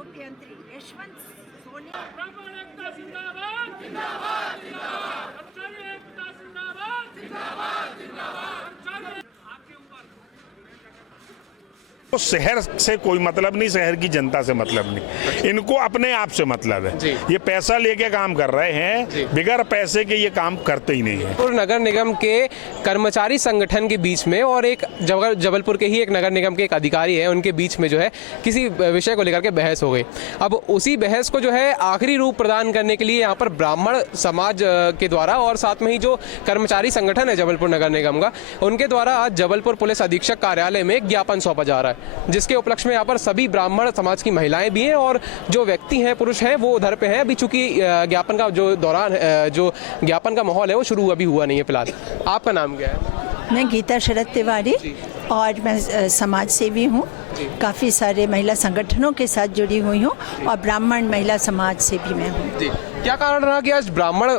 उपयंत्री यशवंत सोनी। ब्राह्मण एकता जिंदाबाद जिंदाबाद जिंदाबाद, कर्मचारी एकता जिंदाबाद जिंदाबाद जिंदाबाद। आपके ऊपर तो शहर से कोई मतलब नहीं, शहर की जनता से मतलब नहीं, इनको अपने आप से मतलब है। ये पैसा लेके काम कर रहे हैं, बिगैर पैसे के ये काम करते ही नहीं है। जबलपुर नगर निगम के कर्मचारी संगठन के बीच में और एक जबलपुर के ही एक नगर निगम के एक अधिकारी है, उनके बीच में जो है किसी विषय को लेकर के बहस हो गई। अब उसी बहस को जो है आखिरी रूप प्रदान करने के लिए यहाँ पर ब्राह्मण समाज के द्वारा और साथ में ही जो कर्मचारी संगठन है जबलपुर नगर निगम का, उनके द्वारा आज जबलपुर पुलिस अधीक्षक कार्यालय में एक ज्ञापन सौंपा जा रहा है, जिसके उपलक्ष्य में यहाँ पर सभी ब्राह्मण समाज की महिलाएं भी हैं और जो व्यक्ति हैं, पुरुष हैं, वो उधर पे हैं। अभी चूंकि ज्ञापन का जो दौरान जो ज्ञापन का माहौल है वो शुरू अभी हुआ नहीं है फिलहाल। आपका नाम क्या है? मैं गीता शरद तिवारी और मैं समाज सेवी हूँ। काफ़ी सारे महिला संगठनों के साथ जुड़ी हुई हूँ और ब्राह्मण महिला समाज से भी मैं हूँ। क्या कारण रहा कि आज ब्राह्मण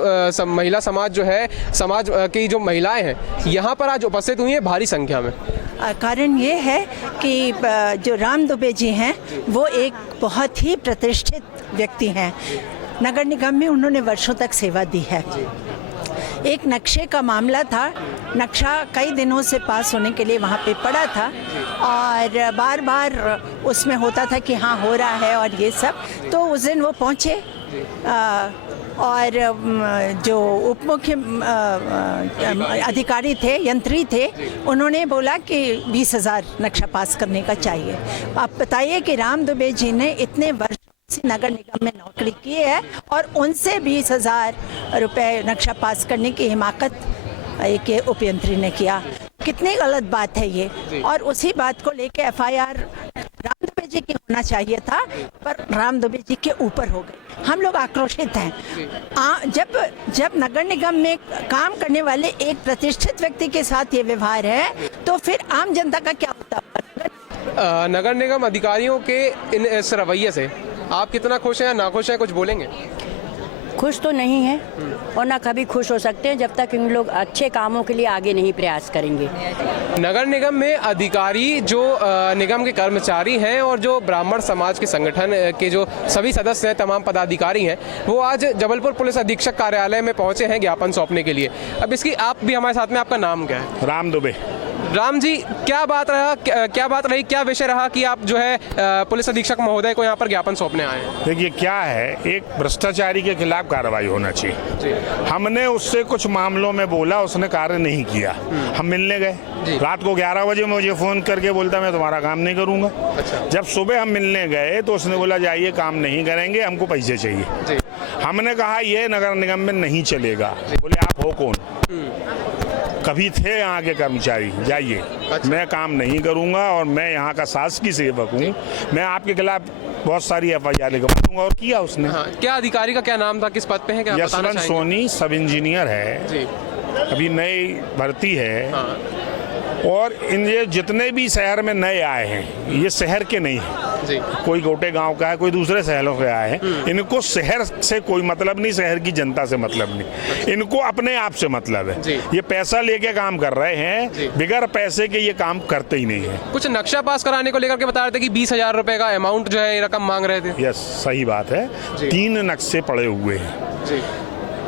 महिला समाज जो है, समाज की जो महिलाएं हैं यहाँ पर आज उपस्थित हुई हैं भारी संख्या में? कारण ये है कि जो राम दुबे जी हैं वो एक बहुत ही प्रतिष्ठित व्यक्ति हैं। नगर निगम में उन्होंने वर्षों तक सेवा दी है। एक नक्शे का मामला था, नक्शा कई दिनों से पास होने के लिए वहाँ पे पड़ा था और बार बार उसमें होता था कि हाँ हो रहा है और ये सब। तो उस दिन वो पहुँचे और जो उप मुख्य अधिकारी थे, यंत्री थे, उन्होंने बोला कि 20,000 नक्शा पास करने का चाहिए। आप बताइए कि राम दुबे जी ने इतने वर्ष से नगर निगम में नौकरी की है और उनसे 20,000 रुपये नक्शा पास करने की हिमाकत के उपयंत्री ने किया। कितनी गलत बात है ये। और उसी बात को लेके FIR राम दुबे जी की होना चाहिए था, पर राम दुबे जी के ऊपर हो गए। हम लोग आक्रोशित हैं। जब नगर निगम में काम करने वाले एक प्रतिष्ठित व्यक्ति के साथ ये व्यवहार है तो फिर आम जनता का क्या होता? नगर निगम अधिकारियों के इस रवैये से आप कितना खुश हैं या नाखुश हैं, कुछ बोलेंगे? खुश तो नहीं है और ना कभी खुश हो सकते हैं जब तक इन लोग अच्छे कामों के लिए आगे नहीं प्रयास करेंगे। नगर निगम में अधिकारी जो निगम के कर्मचारी हैं और जो ब्राह्मण समाज के संगठन के जो सभी सदस्य हैं, तमाम पदाधिकारी हैं, वो आज जबलपुर पुलिस अधीक्षक कार्यालय में पहुंचे हैं ज्ञापन सौंपने के लिए। अब इसकी आप भी हमारे साथ में, आपका नाम क्या है? राम दुबे। राम जी, क्या बात रही, क्या विषय रहा कि आप जो है पुलिस अधीक्षक महोदय को यहाँ पर ज्ञापन सौंपने आए हैं? देखिए क्या है, एक भ्रष्टाचारी के खिलाफ कार्रवाई होना चाहिए। हमने उससे कुछ मामलों में बोला, उसने कार्य नहीं किया। हम मिलने गए, रात को 11 बजे मुझे फोन करके बोलता मैं तुम्हारा काम नहीं करूंगा। जब सुबह हम मिलने गए तो उसने बोला जाइए काम नहीं करेंगे, हमको पैसे चाहिए। हमने कहा ये नगर निगम में नहीं चलेगा। बोले आप हो कौन? कभी थे यहाँ के कर्मचारी, जाइए। मैं काम नहीं करूंगा और मैं यहाँ का शासकीय सेवक हूँ, मैं आपके खिलाफ बहुत सारी FIR लिखवा दूंगा। और किया उसने। क्या अधिकारी का क्या नाम था, किस पद पे है? क्या यशवंत सोनी, सब इंजीनियर है, अभी नई भर्ती है। और इन ये जितने भी शहर में नए आए हैं, ये शहर के नहीं है, कोई गोटे गांव का है, कोई दूसरे शहरों के आए हैं। इनको शहर से कोई मतलब नहीं, शहर की जनता से मतलब नहीं, इनको अपने आप से मतलब है। ये पैसा लेके काम कर रहे हैं, बिगैर पैसे के ये काम करते ही नहीं है। कुछ नक्शा पास कराने को लेकर के बता रहे थे कि 20,000 रुपए का अमाउंट जो है रकम मांग रहे थे। यस, सही बात है। 3 नक्शे पड़े हुए हैं।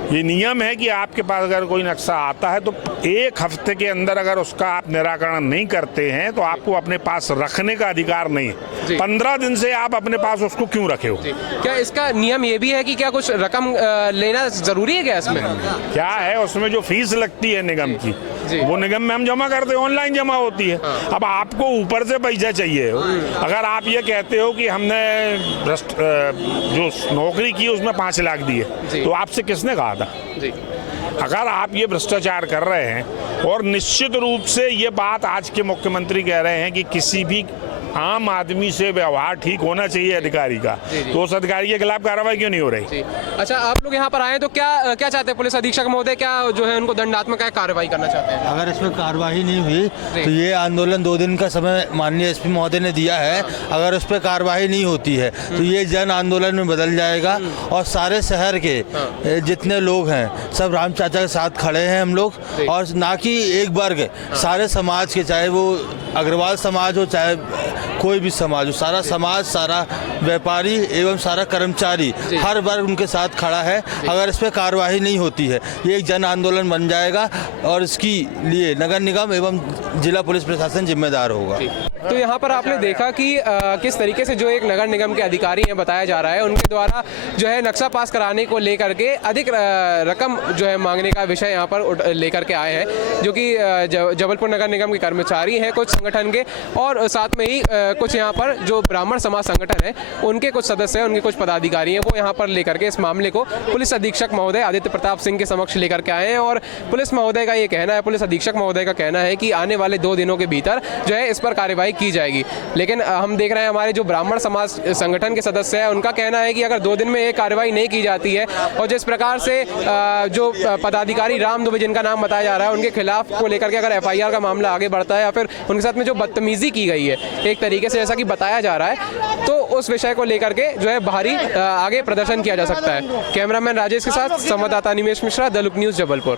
ये नियम है कि आपके पास अगर कोई नक्शा आता है तो 1 हफ्ते के अंदर अगर उसका आप निराकरण नहीं करते हैं तो आपको अपने पास रखने का अधिकार नहीं है। 15 दिन से आप अपने पास उसको क्यों रखे हो? क्या इसका नियम ये भी है कि क्या कुछ रकम लेना जरूरी है क्या इसमें? क्या है उसमें जो फीस लगती है निगम की, वो निगम में हम जमा करते हैं, ऑनलाइन जमा होती है। अब आपको ऊपर से पैसा चाहिए। अगर आप ये कहते हो कि हमने जो नौकरी की उसमें 5 लाख दिए, तो आपसे किसने कहा था? अगर आप ये भ्रष्टाचार कर रहे हैं, और निश्चित रूप से ये बात आज के मुख्यमंत्री कह रहे हैं कि किसी भी आम आदमी से व्यवहार ठीक होना चाहिए अधिकारी का, तो उस अधिकारी के खिलाफ कार्रवाई क्यों नहीं हो रही? अच्छा, आप लोग यहाँ पर आए तो क्या चाहते हैं पुलिस अधीक्षक महोदय? क्या जो है उनको दंडात्मक कार्रवाई करना चाहते हैं? अगर इसमें कार्रवाई नहीं हुई तो ये आंदोलन 2 दिन का समय माननीय SP महोदय ने दिया है। अगर उस पर कार्रवाई नहीं होती है तो ये जन आंदोलन में बदल जाएगा और सारे शहर के जितने लोग हैं सब राम चाचा के साथ खड़े हैं हम लोग, और ना कि एक वर्ग, सारे समाज के, चाहे वो अग्रवाल समाज हो, चाहे कोई भी समाज हो, सारा समाज, सारा व्यापारी एवं सारा कर्मचारी हर वर्ग उनके साथ खड़ा है। अगर इस पर कार्रवाई नहीं होती है ये एक जन आंदोलन बन जाएगा और इसकी लिए नगर निगम एवं जिला पुलिस प्रशासन जिम्मेदार होगा। तो यहाँ पर आपने देखा कि किस तरीके से जो एक नगर निगम के अधिकारी हैं बताया जा रहा है, उनके द्वारा जो है नक्शा पास कराने को लेकर के अधिक रकम जो है मांगने का विषय यहाँ पर लेकर के आए हैं, जो कि जबलपुर नगर निगम के कर्मचारी हैं कुछ संगठन के, और साथ में ही कुछ यहाँ पर जो ब्राह्मण समाज संगठन है उनके कुछ सदस्य हैं, उनके कुछ पदाधिकारी हैं, वो यहाँ पर लेकर के इस मामले को पुलिस अधीक्षक महोदय आदित्य प्रताप सिंह के समक्ष लेकर के आए हैं। और पुलिस महोदय का ये कहना है, पुलिस अधीक्षक महोदय का कहना है कि आने वाले 2 दिनों के भीतर जो है इस पर कार्यवाही की जाएगी। लेकिन हम देख रहे हैं हमारे जो ब्राह्मण समाज संगठन के सदस्य हैं उनका कहना है कि अगर 2 दिन में ये कार्रवाई नहीं की जाती है और जिस प्रकार से जो पदाधिकारी राम दुबे जिनका नाम बताया जा रहा है उनके खिलाफ को लेकर के अगर FIR का मामला आगे बढ़ता है या फिर उनके साथ में जो बदतमीजी की गई है एक तरीके से जैसा कि बताया जा रहा है, तो उस विषय को लेकर के जो है बाहरी आगे प्रदर्शन किया जा सकता है। कैमरामैन राजेश के साथ संवाददाता Nimesh Mishra, the Look News, Jabalpur.